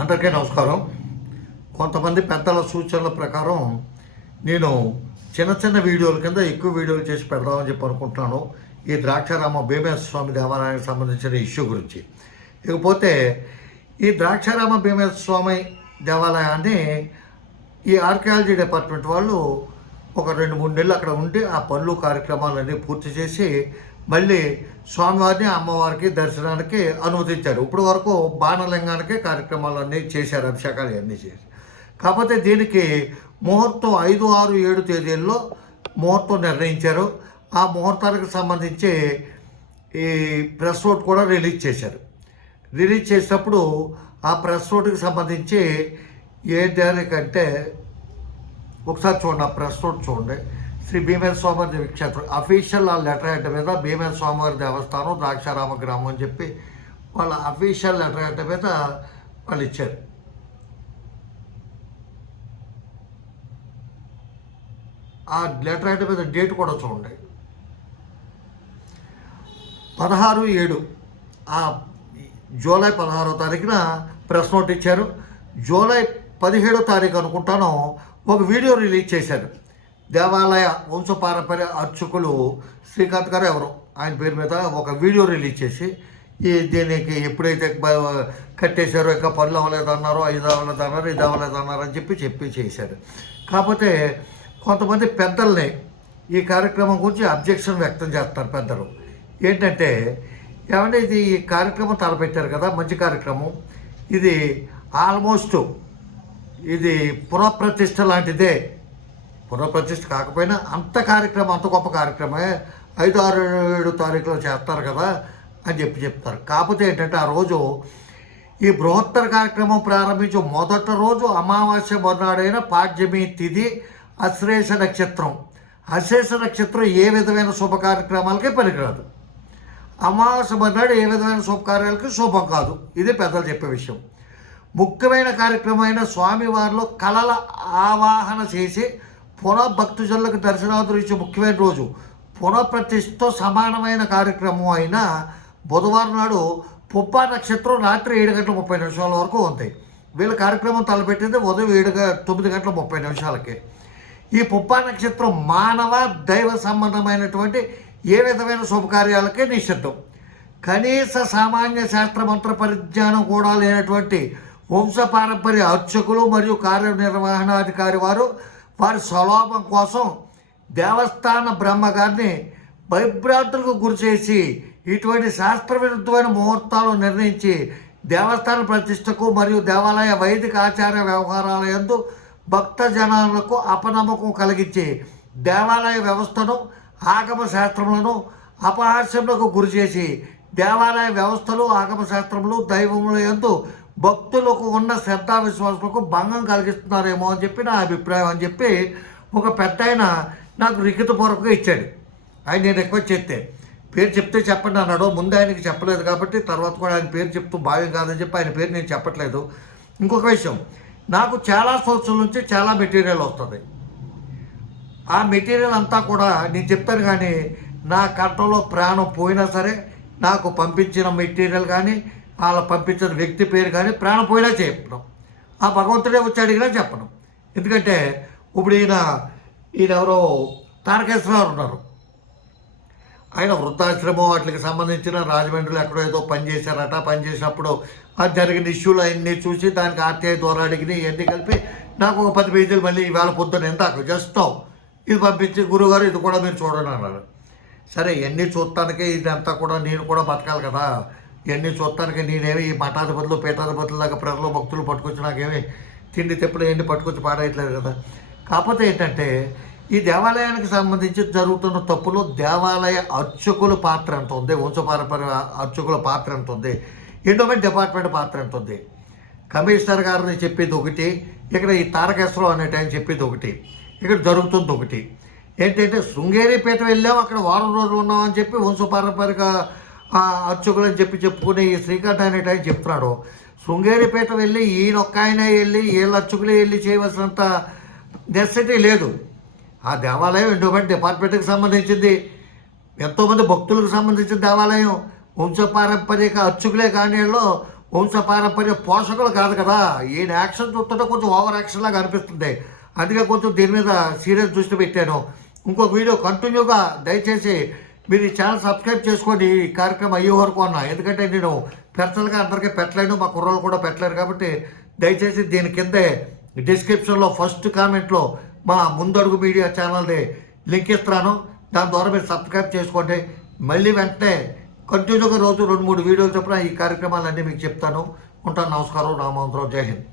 అందరికీ నమస్కారం. కొంతమంది పెద్దల సూచనల ప్రకారం నేను చిన్న చిన్న వీడియోల కింద ఎక్కువ వీడియోలు చేసి పెడదామని చెప్పి అనుకుంటున్నాను. ఈ ద్రాక్షారామ భీమేశ్వర స్వామి దేవాలయానికి సంబంధించిన ఇష్యూ గురించి. ఇకపోతే ఈ ద్రాక్షారామ భీమేశ్వర స్వామి దేవాలయాన్ని ఈ ఆర్కియాలజీ డిపార్ట్మెంట్ వాళ్ళు ఒక రెండు మూడు నెలలు అక్కడ ఉండి ఆ పనులు కార్యక్రమాలన్నీ పూర్తి చేసి మళ్ళీ స్వామివారిని అమ్మవారికి దర్శనానికి అనుమతించారు. ఇప్పుడు వరకు బాణలింగానికి కార్యక్రమాలన్నీ చేశారు అభిషేకాలు అన్నీ చేసి కాకపోతే దీనికి ముహూర్తం ఐదు ఆరు ఏడు తేదీల్లో ముహూర్తం నిర్ణయించారు. ఆ ముహూర్తానికి సంబంధించి ఈ ప్రెస్ నోట్ కూడా రిలీజ్ చేశారు. రిలీజ్ చేసినప్పుడు ఆ ప్రెస్ నోట్కి సంబంధించి ఏ దానికంటే ఒకసారి చూడండి ఆ ప్రెస్ నోట్ చూడండి. శ్రీ భీమేశ్వర స్వామివారి క్షేత్రం. అఫీషియల్ ఆ లెటర్ హెడ్ మీద భీమేశ్వర స్వామివారి దేవస్థానం ద్రాక్షారామ గ్రామం అని చెప్పి వాళ్ళ అఫీషియల్ లెటర్ హెడ్ మీద వాళ్ళు ఇచ్చారు. ఆ లెటర్ హెడ్ మీద డేట్ కూడా చూడండి. పదహారు ఏడు ఆ జూలై పదహారో తారీఖున ప్రెస్ నోట్ ఇచ్చారు. జూలై పదిహేడో తారీఖు అనుకుంటాను ఒక వీడియో రిలీజ్ చేశారు. దేవాలయ వంశపారంపర్య అర్చకులు శ్రీకాంత్ గారు ఎవరు? ఆయన పేరు మీద ఒక వీడియో రిలీజ్ చేసి ఈ దీనికి ఎప్పుడైతే కట్టేశారో ఇంకా పనులు అవ్వలేదు అన్నారో ఇది అవ్వలేదు అన్నారు ఇది అవ్వలేదు అన్నారు అని చెప్పి చెప్పి చేశారు. కాకపోతే కొంతమంది పెద్దల్ని ఈ కార్యక్రమం గురించి అబ్జెక్షన్ వ్యక్తం చేస్తారు పెద్దలు. ఏంటంటే ఏమంటే ఇది ఈ కార్యక్రమం తలపెట్టారు కదా మంచి కార్యక్రమం. ఇది ఆల్మోస్ట్ ఇది పునఃప్రతిష్ట లాంటిదే. పునఃప్రతిష్ఠ కాకపోయినా అంత కార్యక్రమం అంత గొప్ప కార్యక్రమే ఐదు ఆరు ఏడు తారీఖులో చేస్తారు కదా అని చెప్పి చెప్తారు. కాకపోతే ఏంటంటే ఆ రోజు ఈ బృహత్తర కార్యక్రమం ప్రారంభించి మొదటి రోజు అమావాస్య మొదనాడైన పాడ్యమి తిథి అశ్రేష నక్షత్రం. అశ్రేష నక్షత్రం ఏ విధమైన శుభ కార్యక్రమాలకి పనికిరాదు. అమావాస్య మొన్నాడు ఏ విధమైన శుభకార్యాలకి శుభం కాదు. ఇది పెద్దలు చెప్పే విషయం. ముఖ్యమైన కార్యక్రమమైన స్వామివారిలో కళల ఆవాహన చేసి పునఃభక్తుజనులకు దర్శనాదులు ఇచ్చే ముఖ్యమైన రోజు. పునఃప్రతిష్ఠతో సమానమైన కార్యక్రమం అయిన బుధవారం నాడు పుప్ప నక్షత్రం రాత్రి ఏడు గంటల ముప్పై నిమిషాల వరకు ఉంది. వీళ్ళ కార్యక్రమం తలపెట్టింది ఉదయం ఏడు తొమ్మిది గంటల ముప్పై నిమిషాలకి. ఈ పుప్పా నక్షత్రం మానవ దైవ సంబంధమైనటువంటి ఏ విధమైన శుభకార్యాలకే నిషిద్ధం. కనీస సామాన్య శాస్త్ర మంత్ర పరిజ్ఞానం కూడా లేనటువంటి వంశపారంపర్య అర్చకులు మరియు కార్యనిర్వహణాధికారి వారు వారి స్వలాభం కోసం దేవస్థాన బ్రహ్మగారిని భయభ్రాంతులకు గురిచేసి ఇటువంటి శాస్త్ర విరుద్ధమైన ముహూర్తాలు నిర్ణయించి దేవస్థాన ప్రతిష్టకు మరియు దేవాలయ వైదిక ఆచార వ్యవహారాల యందు భక్త జనాలకు అపనమ్మకం కలిగించి దేవాలయ వ్యవస్థను ఆగమ శాస్త్రములను అపహాస్యములకు గురి చేసి దేవాలయ వ్యవస్థలు ఆగమ శాస్త్రములు దైవముల యందు భక్తులకు ఉన్న శ్రద్ధా విశ్వాసులకు భంగం కలిగిస్తున్నారేమో అని చెప్పి నా అభిప్రాయం అని చెప్పి ఒక పెద్ద ఆయన నాకు లిఖితపూర్వకంగా ఇచ్చాడు. ఆయన నేను రిక్వెస్ట్ చేస్తే. పేరు చెప్తే చెప్పండి అన్నాడు. ముందు ఆయనకి చెప్పలేదు కాబట్టి తర్వాత కూడా ఆయన పేరు చెప్తూ భావ్యం కాదని చెప్పి ఆయన పేరు నేను చెప్పట్లేదు. ఇంకొక విషయం. నాకు చాలా సంవత్సరాల నుంచి చాలా మెటీరియల్ వస్తుంది. ఆ మెటీరియల్ అంతా కూడా నేను చెప్తాను కానీ నా కట్టలో ప్రాణం పోయినా సరే నాకు పంపించిన మెటీరియల్ కానీ వాళ్ళ పంపించిన వ్యక్తి పేరు కానీ ప్రాణం పోయినా చెప్పడం ఆ భగవంతుడే వచ్చి అడిగినా చెప్పడం ఎందుకంటే ఇప్పుడు ఈయన ఈయన ఎవరో తారకేశ్వరరావు ఉన్నారు. ఆయన వృద్ధాశ్రమం వాటికి సంబంధించిన రాజమండ్రిలో ఎక్కడో ఏదో పని చేశారట. పని చేసినప్పుడు అది జరిగిన ఇష్యూలు అవన్నీ చూసి దానికి ఆర్టీఐ ద్వారా అడిగిన ఇవన్నీ కలిపి నాకు ఒక పది పేజీలు మళ్ళీ ఈవేళ పొద్దున ఇందాక జస్ట్ ఇది పంపించి గురుగారు ఇది కూడా మీరు చూడండి అన్నారు. సరే ఇవన్నీ చూడటానికి ఇదంతా కూడా నేను కూడా బతకాలి కదా. ఇవన్నీ చూస్తానికి నేనేమి ఈ మఠాధిపతులు పీఠాధిపతులు దాకా ప్రజలు భక్తులు పట్టుకొచ్చి నాకేమి తిండి తెప్పులు ఏంటి పట్టుకొచ్చి పాడేయట్లేదు కదా. కాకపోతే ఏంటంటే ఈ దేవాలయానికి సంబంధించి జరుగుతున్న తప్పులు దేవాలయ అర్చకుల పాత్ర ఎంత ఉంది? వంశపారంపర్య అర్చకుల పాత్ర ఎంత ఉంది? ఎండోమెంట్ డిపార్ట్మెంట్ పాత్ర ఎంత ఉంది? కమిషనర్ గారిని చెప్పేది ఒకటి ఇక్కడ ఈ తారకేశ్వరం అనే టైం చెప్పేది ఒకటి ఇక్కడ జరుగుతుంది ఒకటి. ఏంటంటే శృంగేరిపేట వెళ్ళాం అక్కడ వారం రోజులు ఉన్నామని చెప్పి వంశపారంపరిక అర్చకులు అని చెప్పి చెప్పుకునే ఈ శ్రీకాంత్ అనేట చెప్తున్నాడు. శృంగేరిపేట వెళ్ళి ఈయన ఒక్క ఆయన వెళ్ళి వీళ్ళ అర్చకులే వెళ్ళి చేయవలసినంత నెసెసిటీ లేదు. ఆ దేవాలయం ఎండోమెంట్ డిపార్ట్మెంట్కి సంబంధించింది ఎంతోమంది భక్తులకు సంబంధించిన దేవాలయం వంశపారంపర్యక అర్చకులే కాని వీళ్ళు వంశ పారంపర్య పోషకులు కాదు కదా. ఈయన యాక్షన్ చూస్తుంటే కొంచెం ఓవర్ యాక్షన్ లాగా అనిపిస్తుంది. అందుకే కొంచెం దీని మీద సీరియస్ దృష్టి పెట్టాను. ఇంకో వీడియో కంటిన్యూగా దయచేసి మీరు ఈ ఛానల్ సబ్స్క్రైబ్ చేసుకోండి. ఈ కార్యక్రమం అయ్యే వరకు అన్నా. ఎందుకంటే నేను పెర్సనల్గా అందరికీ పెట్టలేను. మా కుర్రలు కూడా పెట్టలేరు కాబట్టి దయచేసి దీని కిందే డిస్క్రిప్షన్లో ఫస్ట్ కామెంట్లో మా ముందడుగు మీడియా ఛానల్ది లింక్ ఇస్తున్నాను. దాని ద్వారా మీరు సబ్స్క్రైబ్ చేసుకోండి. మళ్ళీ వెంటనే కంటిన్యూగా రోజు రెండు మూడు వీడియోలు చెప్పిన ఈ కార్యక్రమాలన్నీ మీకు చెప్తాను. ఉంటాను. నమస్కారం. రామవంతరావు జై హింద్.